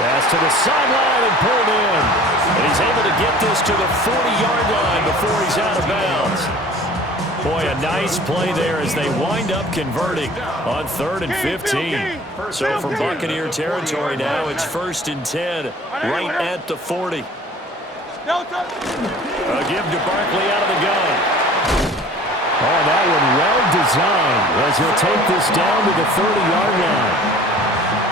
Pass to the sideline and pulled in. And he's able to get this to the 40-yard line before he's out of bounds. Boy, a nice play there as they wind up converting on 3rd and 15. So from Buccaneer territory now, it's 1st and 10, right at the 40. A give to Barkley out of the gun. Oh, that one well designed as he'll take this down to the 30-yard line.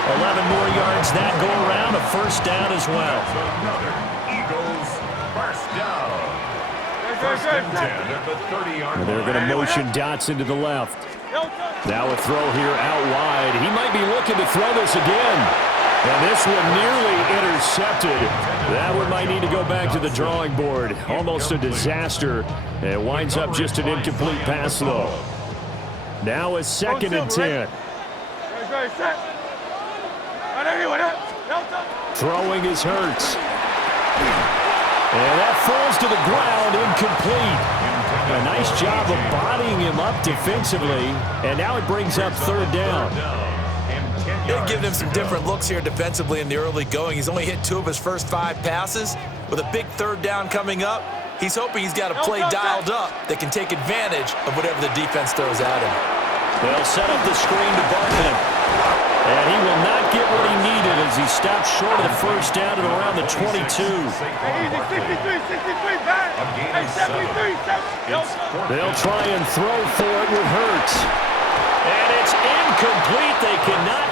11 more yards that go around, a 1st down as well. Another Eagles 1st down. 1st and 10 at the 30-yard line. They're going to motion Dotson to the left. Now a throw here out wide. He might be looking to throw this again. And this one nearly intercepted. That one might need to go back to the drawing board. Almost a disaster. And it winds up just an incomplete pass, though. Now a 2nd and 10. Throwing is Hurts. And that falls to the ground, incomplete. A nice job of bodying him up defensively. And now it brings up 3rd down. They're giving him some different looks here defensively in the early going. He's only hit 2 of his first 5 passes. With a big 3rd down coming up, he's hoping he's got a play dialed up that can take advantage of whatever the defense throws at him. They'll set up the screen to Barkley. And he will not get what he needed as he stops short of the 1st down at around the 22. They'll try and throw for it with Hurts. And it's incomplete. They cannot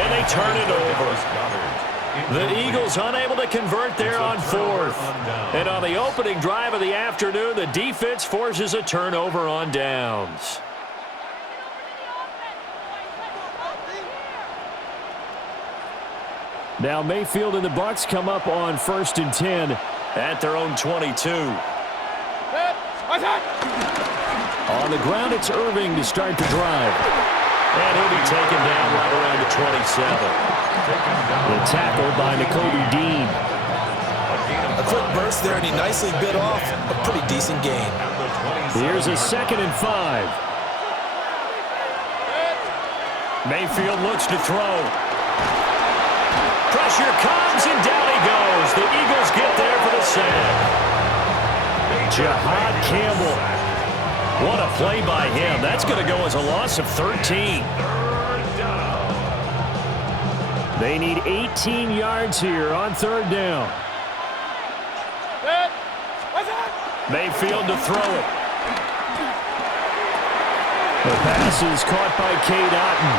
and they turn it over. The Eagles unable to convert there on 4th. And on the opening drive of the afternoon, the defense forces a turnover on downs. Now Mayfield and the Bucs come up on 1st and 10 at their own 22. On the ground, it's Irving to start the drive. And he'll be taken down right around the 27. The tackle by Nakobe Dean. A quick burst there, and he nicely bit off a pretty decent gain. Here's a 2nd and 5. Mayfield looks to throw. Pressure comes, and down he goes. The Eagles get there for the sack. Jahad Campbell. What a play by him. That's going to go as a loss of 13. They need 18 yards here on 3rd down. Mayfield to throw it. The pass is caught by Cade Otton.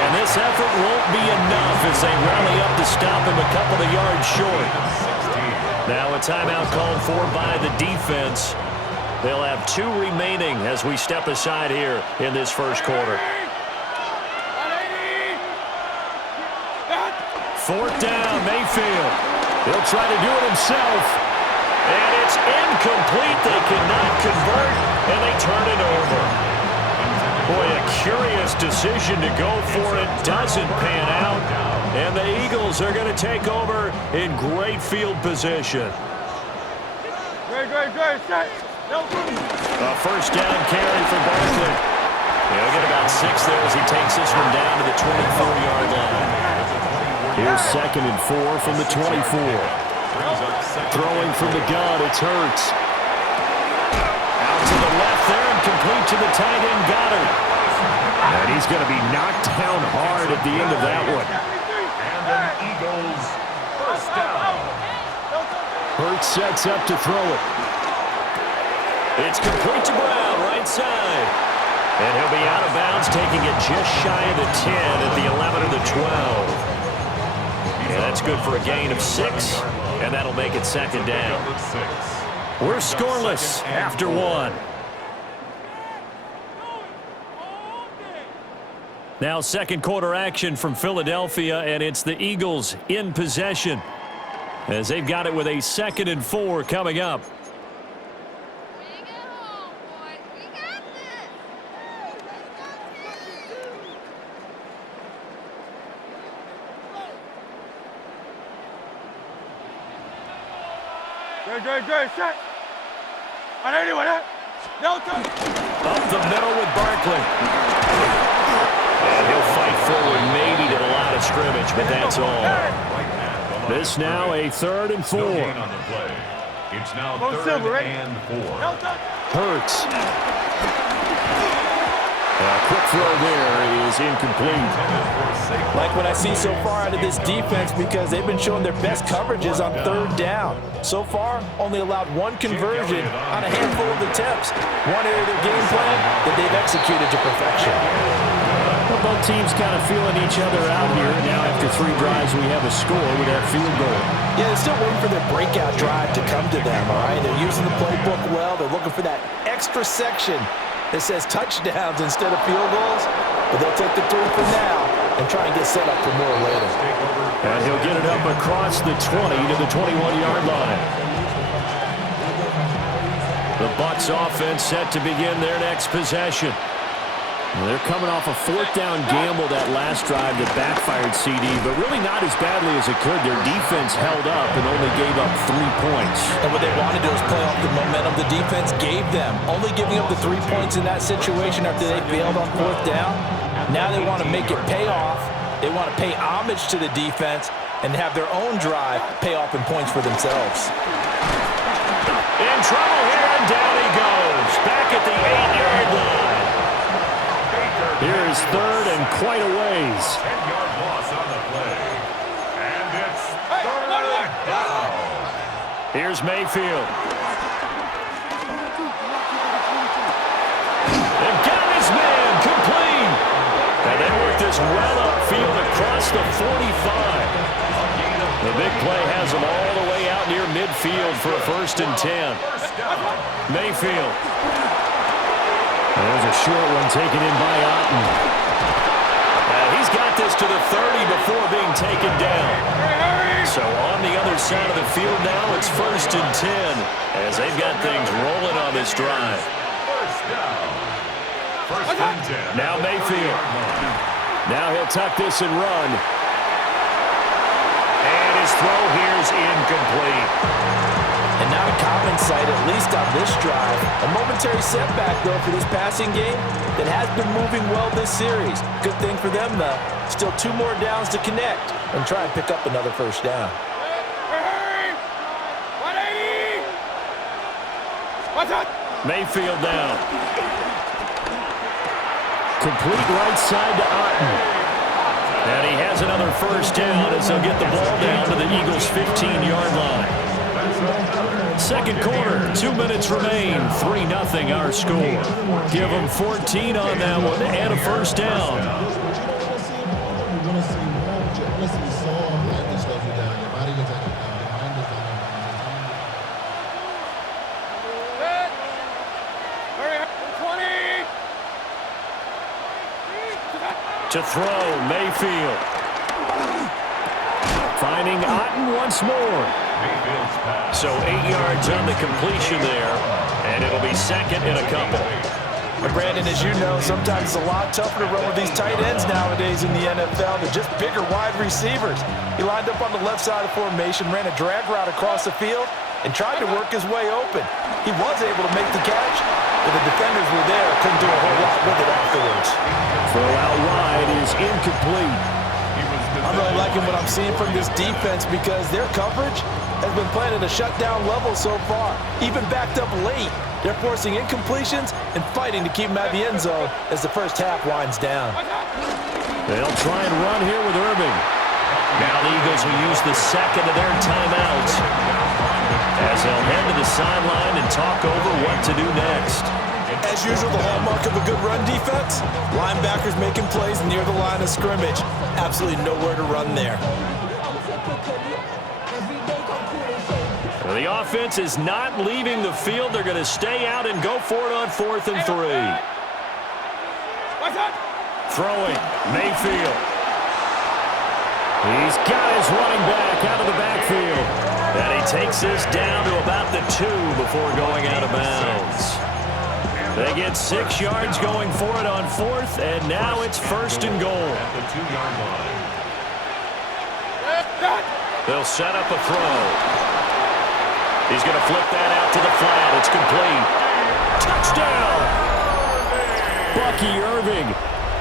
And this effort won't be enough as they rally up to stop him a couple of yards short. Now a timeout called for by the defense. They'll have 2 remaining as we step aside here in this 1st quarter. 4th down, Mayfield. He'll try to do it himself. And it's incomplete. They cannot convert, and they turn it over. Boy, a curious decision to go for it. Doesn't pan out. And the Eagles are going to take over in great field position. Great. A 1st down carry for Barkley. He'll get about 6 there as he takes this one down to the 24-yard line. Here's 2nd and 4 from the 24. Throwing from the gun, it's Hurts. Out to the left there and complete to the tight end, Goddard. And he's going to be knocked down hard at the end of that one. And the Eagles 1st down. Hurts sets up to throw it. It's complete to Brown, right side. And he'll be out of bounds, taking it just shy of the 10 at the 11 of the 12. And that's good for a gain of 6, and that'll make it 2nd down. We're scoreless after 1. Now 2nd quarter action from Philadelphia, and it's the Eagles in possession. as they've got it with a 2nd and 4 coming up. Bring it home, boys. We got this. Good, set. On anyone, Delta. Up the middle with Barkley. And he'll fight forward maybe to the line of scrimmage, but that's all. This now a 3rd and 4. No gain on the play. It's now Go 3rd Silver, right? and 4. Delta. Hurts. A quick throw there is incomplete. Like what I see so far out of this defense because they've been showing their best coverages on 3rd down. So far, only allowed 1 conversion on a handful of attempts. One area of their game plan that they've executed to perfection. Well, both teams kind of feeling each other out here. Now after 3 drives, we have a score with that field goal. Yeah, they're still waiting for their breakout drive to come to them, all right? They're using the playbook well. They're looking for that extra section that says touchdowns instead of field goals. But they'll take the 3 for now and try and get set up for more later. And he'll get it up across the 20 to the 21-yard line. The Bucs offense set to begin their next possession. Well, they're coming off a 4th down gamble that last drive that backfired CD, but really not as badly as it could. Their defense held up and only gave up 3 points. And what they want to do is play off the momentum the defense gave them. Only giving up the 3 points in that situation after they failed on 4th down. Now they want to make it pay off. They want to pay homage to the defense and have their own drive pay off in points for themselves. In trouble here, and down he goes. Back at the 8-yard line. Here's 3rd and quite a ways. 10-yard loss on the play. And it's 3rd down. Here's Mayfield. And got his man complete. And they work this well upfield across the 45. The big play has them all the way out near midfield for a 1st and 10. Mayfield. There's a short one taken in by Otten. He's got this to the 30 before being taken down. So on the other side of the field now, it's 1st and 10 as they've got things rolling on this drive. 1st down. 1st and 10. Now Mayfield. Now he'll tuck this and run. And his throw here's incomplete. And not a common sight, at least on this drive. A momentary setback, though, for this passing game that has been moving well this series. Good thing for them, though. Still 2 more downs to connect and try and pick up another 1st down. 180. What's up? Mayfield now. Complete right side to Otten. And he has another 1st down as he'll get the ball down to the Eagles' 15-yard line. 2nd quarter, 2 minutes remain, 3-0 our score. Give them 14 on that one and a 1st down. To throw, Mayfield. Finding Otten once more. So 8 yards on the completion there, and it'll be 2nd and a couple. But Brandon, as you know, sometimes it's a lot tougher to run with these tight ends nowadays in the NFL. They're just bigger wide receivers. He lined up on the left side of formation, ran a drag route across the field, and tried to work his way open. He was able to make the catch, but the defenders were there, couldn't do a whole lot with it afterwards. Throw out wide is incomplete. I'm really liking what I'm seeing from this defense because their coverage has been playing at a shutdown level so far. Even backed up late, they're forcing incompletions and fighting to keep them out of the end zone as the 1st half winds down. They'll try and run here with Irving. Now the Eagles will use the 2nd of their timeouts as they'll head to the sideline and talk over what to do next. As usual, the hallmark of a good run defense, linebackers making plays near the line of scrimmage. Absolutely nowhere to run there. Well, the offense is not leaving the field. They're going to stay out and go for it on 4th and 3. Throwing, Mayfield. He's got his running back out of the backfield. And he takes this down to about the 2 before going out of bounds. They get 6 yards going for it on 4th, and now it's 1st and goal. At the 2-yard line. They'll set up a throw. He's going to flip that out to the flat. It's complete. Touchdown! Bucky Irving.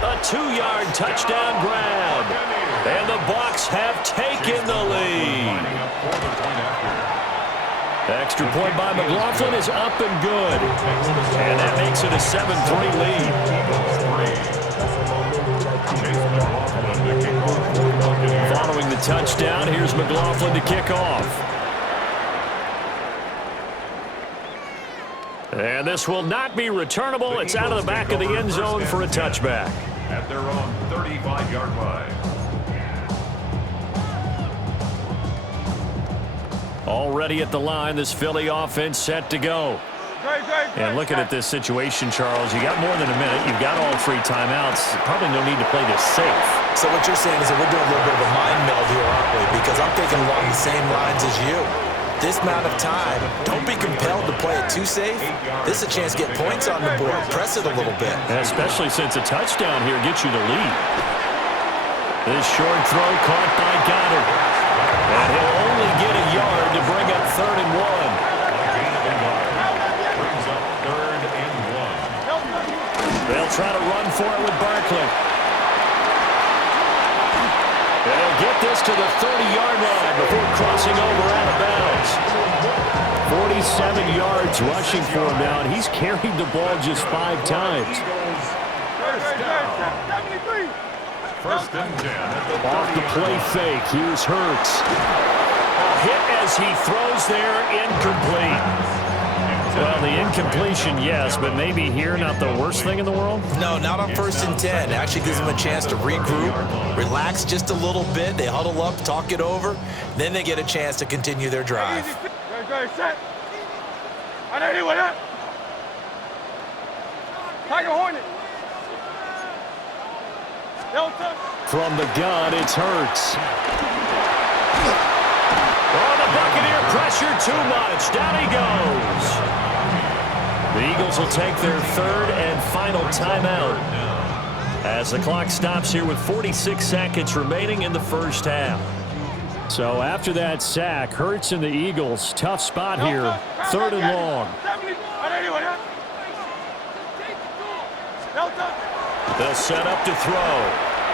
A 2-yard touchdown grab. And the Bucs have taken the lead. Extra point by McLaughlin is up and good. And that makes it a 7-3 lead. Following the touchdown, here's McLaughlin to kick off. And this will not be returnable. It's out of the back of the end zone for a touchback. At their own 35-yard line. Already at the line, this Philly offense set to go. And looking at this situation, Charles, you got more than a minute. You've got all 3 timeouts. Probably no need to play this safe. So what you're saying is that we're doing a little bit of a mind meld here, aren't we? Because I'm thinking along the same lines as you. This amount of time, don't be compelled to play it too safe. This is a chance to get points on the board. Press it a little bit. And especially since a touchdown here gets you the lead. This short throw caught by Goddard. And he'll only get a yard to bring up 3rd and 1. Brings up 3rd and 1. They'll try to run for it with Barkley. They'll get this to the 30-yard line before crossing over out of bounds. 47 yards rushing for him now, and he's carried the ball just 5 times. First and 10. Off the play fake, here's Hurts. A hit as he throws there, incomplete. Well, the incompletion, yes, but maybe here not the worst thing in the world? No, not on 1st and 10. It actually gives them a chance to regroup, relax just a little bit. They huddle up, talk it over. Then they get a chance to continue their drive. From the gun, it's Hurts. Oh, the Buccaneer pressure too much. Down he goes. The Eagles will take their 3rd and final timeout as the clock stops here with 46 seconds remaining in the first half. So after that sack, Hurts and the Eagles, tough spot here, 3rd and long. They'll set up to throw.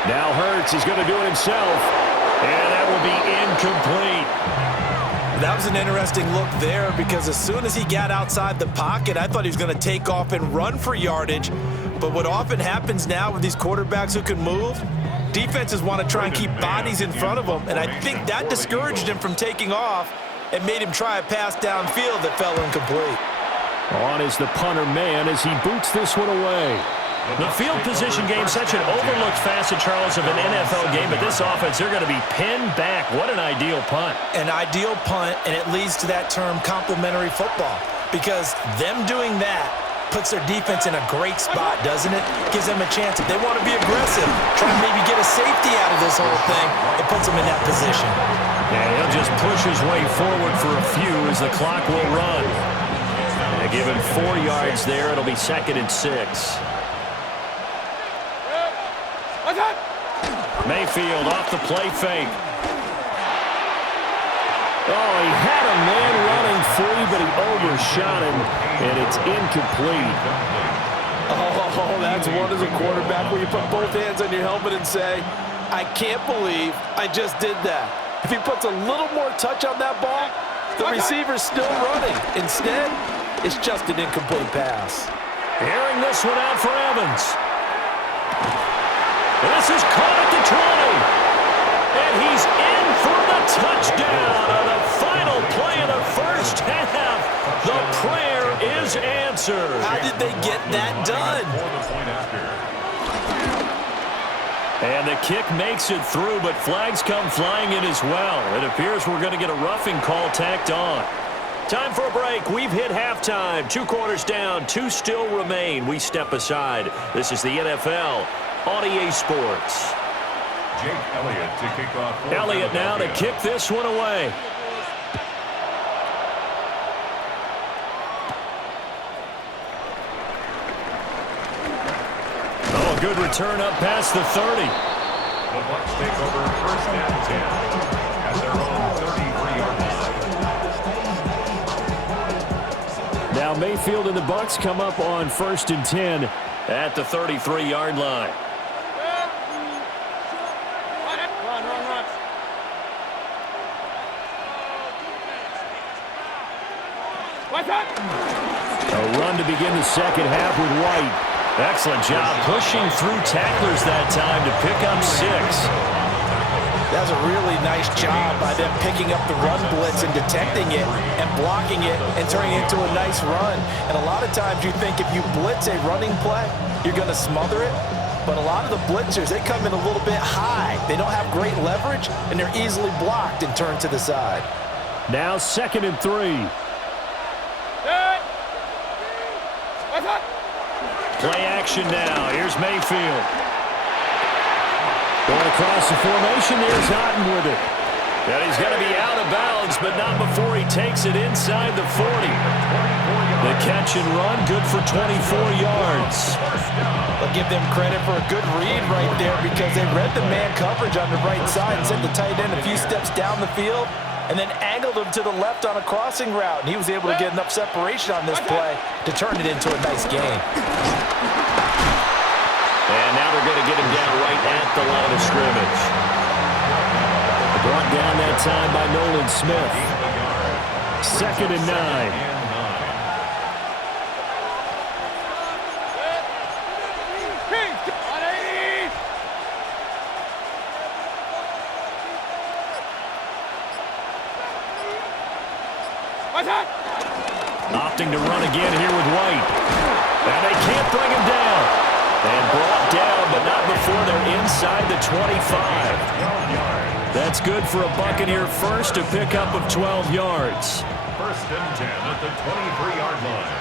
Now Hurts is going to do it himself, and that will be incomplete. That was an interesting look there because as soon as he got outside the pocket, I thought he was going to take off and run for yardage. But what often happens now with these quarterbacks who can move, defenses want to try and keep bodies in front of them, and I think that discouraged him from taking off and made him try a pass downfield that fell incomplete. On is the punter man as he boots this one away. The field position game, such an overlooked facet, Charles, of an NFL game, but this offense, they're going to be pinned back. What an ideal punt. An ideal punt, and it leads to that term complementary football, because them doing that puts their defense in a great spot, doesn't it? Gives them a chance. If they want to be aggressive, try and maybe get a safety out of this whole thing, it puts them in that position. Yeah, he'll just push his way forward for a few as the clock will run. They give him 4 yards there. It'll be 2nd and 6. Mayfield off the play fake. Oh, he had a man running free, but he overshot him, and it's incomplete. Oh, that's one as a quarterback where you put both hands on your helmet and say, I can't believe I just did that. If he puts a little more touch on that ball, the receiver's still running. Instead, it's just an incomplete pass. Airing this one out for Evans. This is caught at the 20. And he's in for the touchdown on the final play of the first half. The prayer is answered. How did they get that done? And the kick makes it through, but flags come flying in as well. It appears we're going to get a roughing call tacked on. Time for a break. We've hit halftime. 2 quarters down, 2 still remain. We step aside. This is the NFL on EA Sports. Jake Elliott to kick off. Elliott now to kick this one away. A good return up past the 30. The Bucs take over first and 10 at their own 33-yard line. Now Mayfield and the Bucs come up on first and 10 at the 33-yard line. Run. What's that? A run to begin the second half with White. Excellent job pushing through tacklers that time to pick up 6. That's a really nice job by them picking up the run blitz and detecting it and blocking it and turning it into a nice run. And a lot of times you think if you blitz a running play, you're going to smother it. But a lot of the blitzers, they come in a little bit high. They don't have great leverage, and they're easily blocked and turned to the side. Now 2nd and 3. What's that? Play action now. Here's Mayfield. Going across the formation. There's Otten with it. And he's going to be out of bounds, but not before he takes it inside the 40. The catch and run, good for 24 yards. I'll give them credit for a good read right there because they read the man coverage on the right side and sent the tight end a few steps down the field and then angled him to the left on a crossing route. And he was able to get enough separation on this play to turn it into a nice gain. And now they're going to get him down right at the line of scrimmage. Brought down that time by Nolan Smith. 2nd and 9. Opting to run again here with White. And they can't bring him down. And brought down, but not before they're inside the 25. That's good for a Buccaneer first, a pickup of 12 yards. First and 10 at the 23-yard line.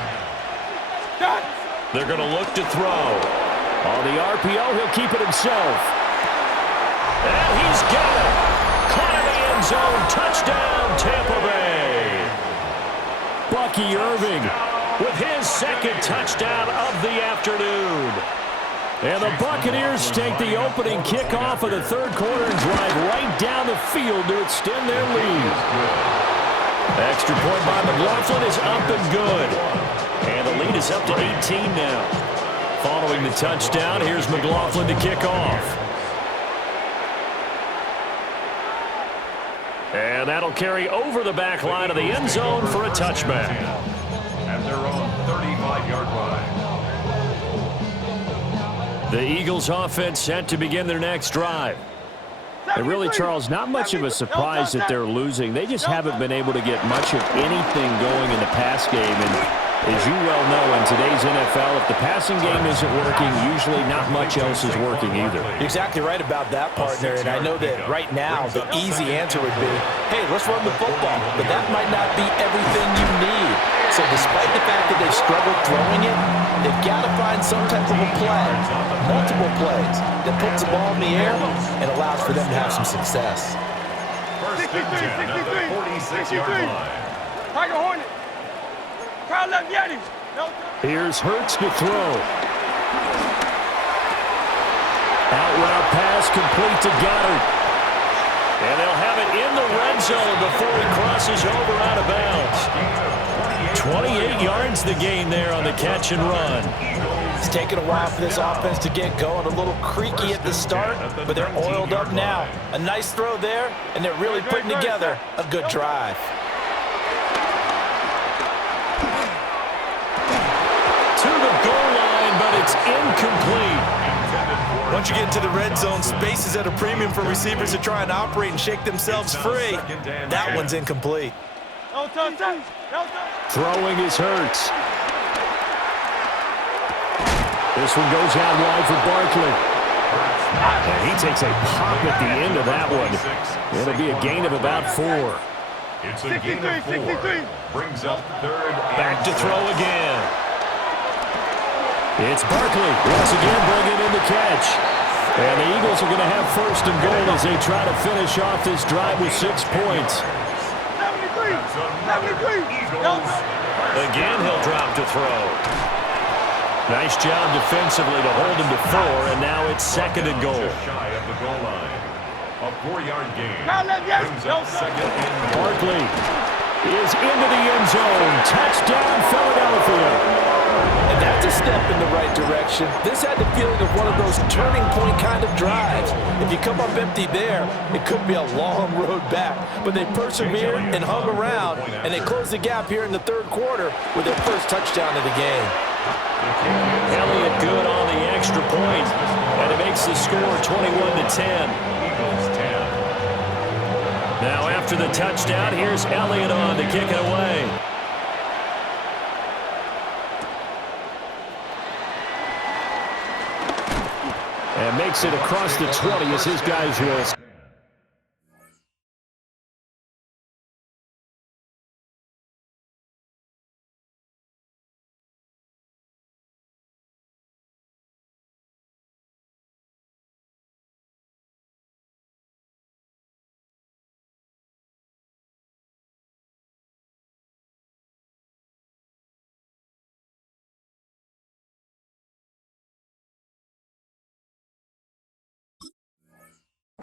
They're going to look to throw. On the RPO, he'll keep it himself. And he's got it. Caught in the end zone. Touchdown, Tampa Bay. Bucky Irving with his 2nd touchdown of the afternoon. And the Buccaneers take the opening kickoff of the 3rd quarter and drive right down the field to extend their lead. Extra point by McLaughlin is up and good. And the lead is up to 18 now. Following the touchdown, here's McLaughlin to kick off. And that'll carry over the back line of the end zone for a touchback. At their own 35-yard line. The Eagles offense set to begin their next drive. And really, Charles, not much of a surprise that they're losing. They just haven't been able to get much of anything going in the pass game. And as you well know, in today's NFL, if the passing game isn't working, usually not much else is working either. You're exactly right about that, partner. And I know that right now the easy answer would be, hey, let's run the football. But that might not be everything you need. So despite the fact that they've struggled throwing it, they've got to find some type of a play, multiple plays, that puts the ball in the air and allows for them to have some success. First and 10 at the 46-yard line. Tiger Hornet. Crowd left Yeti. Here's Hurts to throw. Out route pass complete to Goddard. And they'll have it in the red zone before he crosses over out of bounds. 28 yards the gain there on the catch and run. It's taken a while for this offense to get going. A little creaky at the start, but they're oiled up now. A nice throw there, and they're really putting together a good drive. To the goal line, but it's incomplete. Once you get into the red zone, space is at a premium for receivers to try and operate and shake themselves free. That one's incomplete. No touch. Throwing is Hurts. This one goes out wide for Barkley. And he takes a pop at the end of that one. It'll be a gain of about 4. It's a gain of 4. Brings up 3rd and Back to throw again. It's Barkley once again bringing in the catch. And the Eagles are going to have 1st and goal as they try to finish off this drive with 6 points. 73. Again, he'll drop to throw. Nice job defensively to hold him to 4, and now it's 2nd and goal. Just shy of the goal line. A 4-yard gain. Brings up 2nd and goal. Barkley is into the end zone. Touchdown, Philadelphia. And that's a step in the right direction. This had the feeling of one of those turning point kind of drives. If you come up empty there, it could be a long road back. But they persevered and hung around, and they closed the gap here in the 3rd quarter with their first touchdown of the game. Elliott good on the extra point, and it makes the score 21-10. Eagles 10. Now after the touchdown, here's Elliott on to kick it away. And makes it across the 20 as his guys will.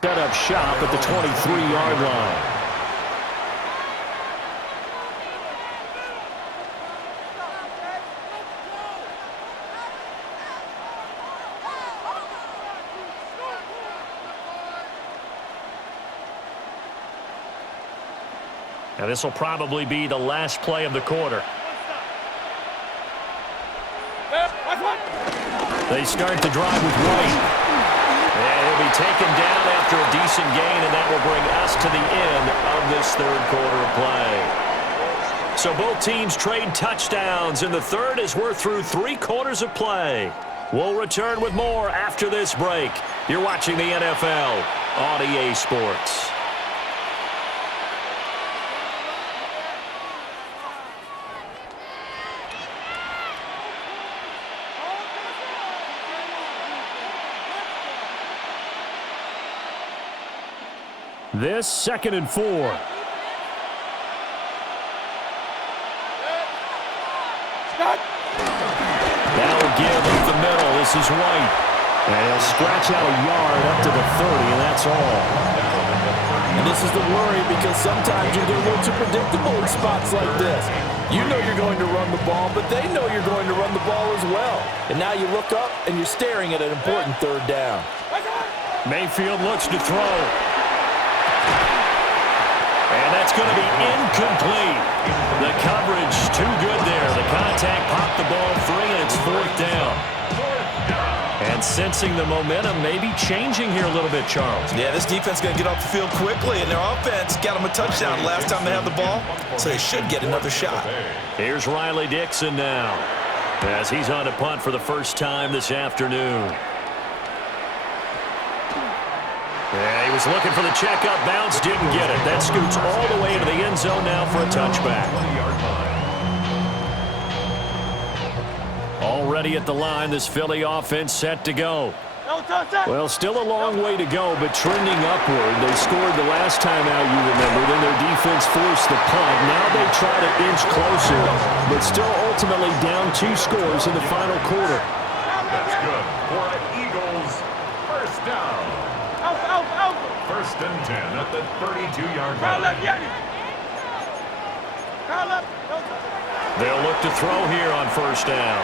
Set up shop at the 23-yard line. Now this will probably be the last play of the quarter. They start the drive with White. And he'll be taken down after a decent gain, and that will bring us to the end of this 3rd quarter of play. So both teams trade touchdowns, and the 3rd as we're through 3 quarters of play. We'll return with more after this break. You're watching the NFL on EA Sports. This 2nd and 4. That'll give up the middle. This is White. And he'll scratch out a yard up to the 30, and that's all. And this is the worry because sometimes you get a little too predictable in spots like this. You know you're going to run the ball, but they know you're going to run the ball as well. And now you look up and you're staring at an important 3rd down. Mayfield looks to throw. And that's going to be incomplete. The coverage too good there. The contact popped the ball free, and it's 4th down. And sensing the momentum maybe changing here a little bit, Charles. Yeah, this defense is going to get off the field quickly, and their offense got them a touchdown last time they had the ball, so they should get another shot. Here's Riley Dixon now as he's on to punt for the first time this afternoon. Yeah, he was looking for the checkup bounce, didn't get it. That scoots all the way into the end zone now for a touchback. Already at the line, this Philly offense set to go. Well, still a long way to go, but trending upward. They scored the last time out, you remember. Then their defense forced the punt. Now they try to inch closer, but still ultimately down 2 scores in the final quarter. That's good for the Eagles. First down. 1st and 10 at the 32-yard line. They'll look to throw here on 1st down.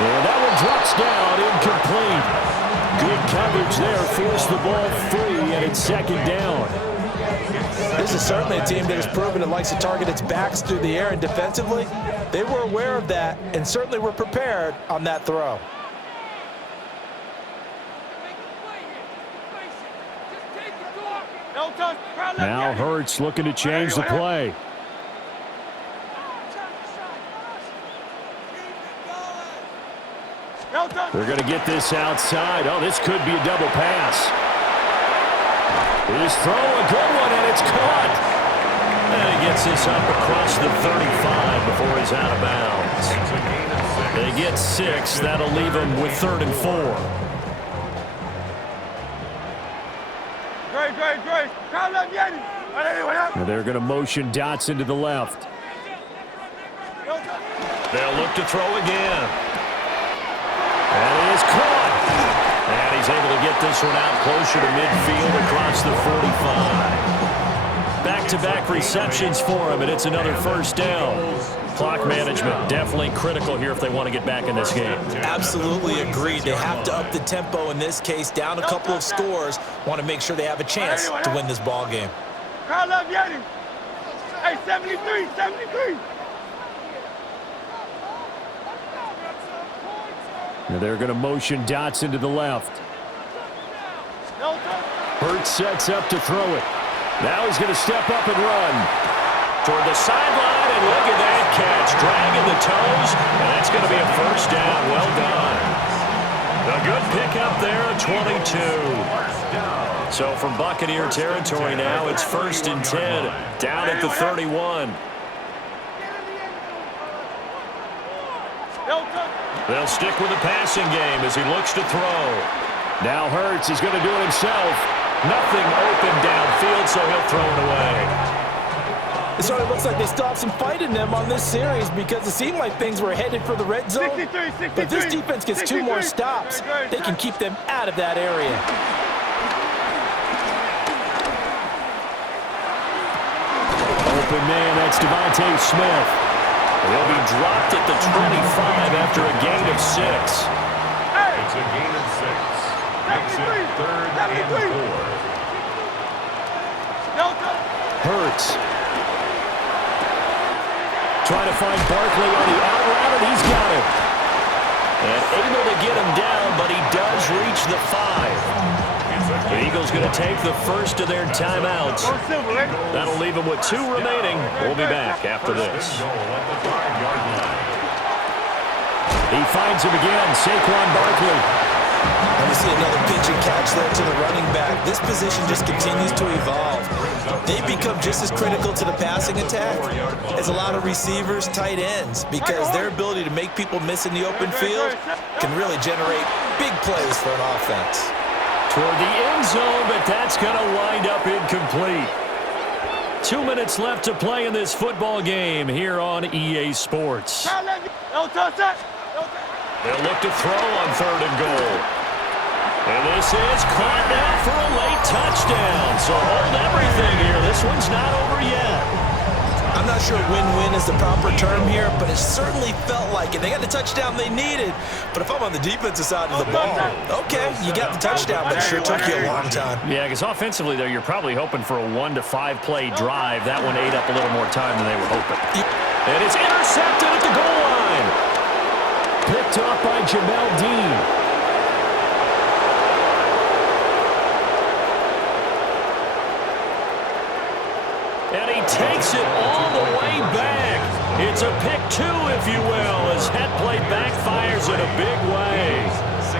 And that one drops down, incomplete. Good coverage there, forced the ball free, and it's 2nd down. This is certainly a team that has proven it likes to target its backs through the air, and defensively, they were aware of that and certainly were prepared on that throw. Now Hurts looking to change the play. They're going to get this outside. Oh, this could be a double pass. His throw, a good one, and it's caught. And he gets this up across the 35 before he's out of bounds. They get 6. That'll leave them with 3rd and 4. And they're going to motion Dotson to the left. They'll look to throw again. And it is caught. And he's able to get this one out closer to midfield across the 45. Back-to-back receptions for him, and it's another first down. Clock management definitely critical here if they want to get back in this game. Absolutely agreed. They have to up the tempo in this case, down a couple of scores. Want to make sure they have a chance to win this ball game. Carl Yeti. Hey, 73, 73. And they're going to motion Dotson to the left. Hurts sets up to throw it. Now he's going to step up and run toward the sideline, and look at that catch. Dragging the toes, and that's going to be a first down. Well done. A good pickup there at 22. So from Buccaneer territory now, it's 1st and 10, down at the 31. They'll stick with the passing game as he looks to throw. Now Hurts is going to do it himself. Nothing open downfield, so he'll throw it away. It sort of looks like they still have some fight in them on this series because it seemed like things were headed for the red zone. 63, but this defense gets 2 more stops. They can keep them out of that area. Open man, that's Devontae Smith. He'll be dropped at the 25 after a gain of 6. It's a gain of 6. Makes it 3rd and 4. Hurts. Trying to find Barkley on the out route, and he's got it. And able to get him down, but he does reach the 5. The Eagles going to take the first of their timeouts. That'll leave them with 2 remaining. We'll be back after this. He finds him again, Saquon Barkley. And we see another pitch and catch there to the running back. This position just continues to evolve. They become just as critical to the passing attack as a lot of receivers, tight ends, because their ability to make people miss in the open field can really generate big plays for an offense. Toward the end zone, but that's going to wind up incomplete. 2 minutes left to play in this football game here on EA Sports. They'll look to throw on 3rd and goal. And this is caught now for a late touchdown. So hold everything here. This one's not over yet. I'm not sure win-win is the proper term here, but it certainly felt like it. They got the touchdown they needed. But if I'm on the defensive side of the ball, okay, you got the touchdown, but it sure took you a long time. Yeah, because offensively, though, you're probably hoping for a 1 to 5 play drive. That one ate up a little more time than they were hoping. And it's intercepted at the goal line. Picked off by Jamel Dean. And he takes it all the way back. It's a pick 2, if you will, as that play backfires in a big way. 16.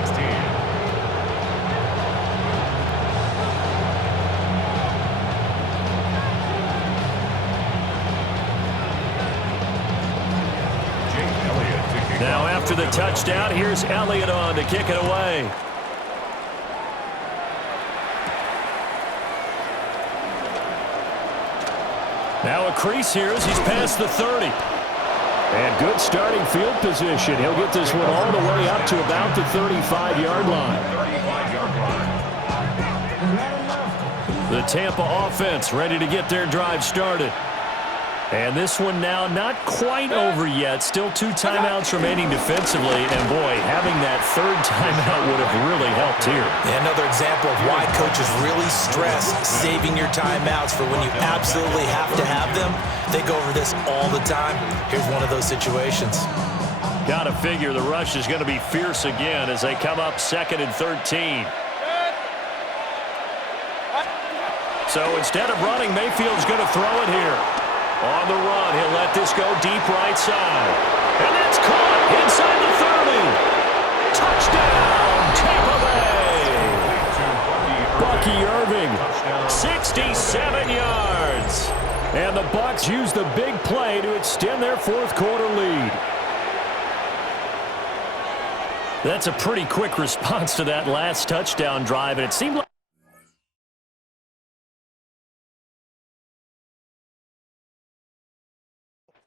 Now after the touchdown, here's Elliott on to kick it away. Now a crease here as he's past the 30. And good starting field position. He'll get this one all the way up to about the 35-yard line. The Tampa offense ready to get their drive started. And this one now not quite over yet. Still 2 timeouts remaining defensively. And, boy, having that 3rd timeout would have really helped here. Yeah, another example of why coaches really stress saving your timeouts for when you absolutely have to have them. They go over this all the time. Here's one of those situations. Got to figure the rush is going to be fierce again as they come up 2nd and 13. So instead of running, Mayfield's going to throw it here. On the run, he'll let this go deep right side. And that's caught inside the 30. Touchdown, Tampa Bay. Bucky Irving, 67 yards. And the Bucs use the big play to extend their 4th quarter lead. That's a pretty quick response to that last touchdown drive, and it seemed like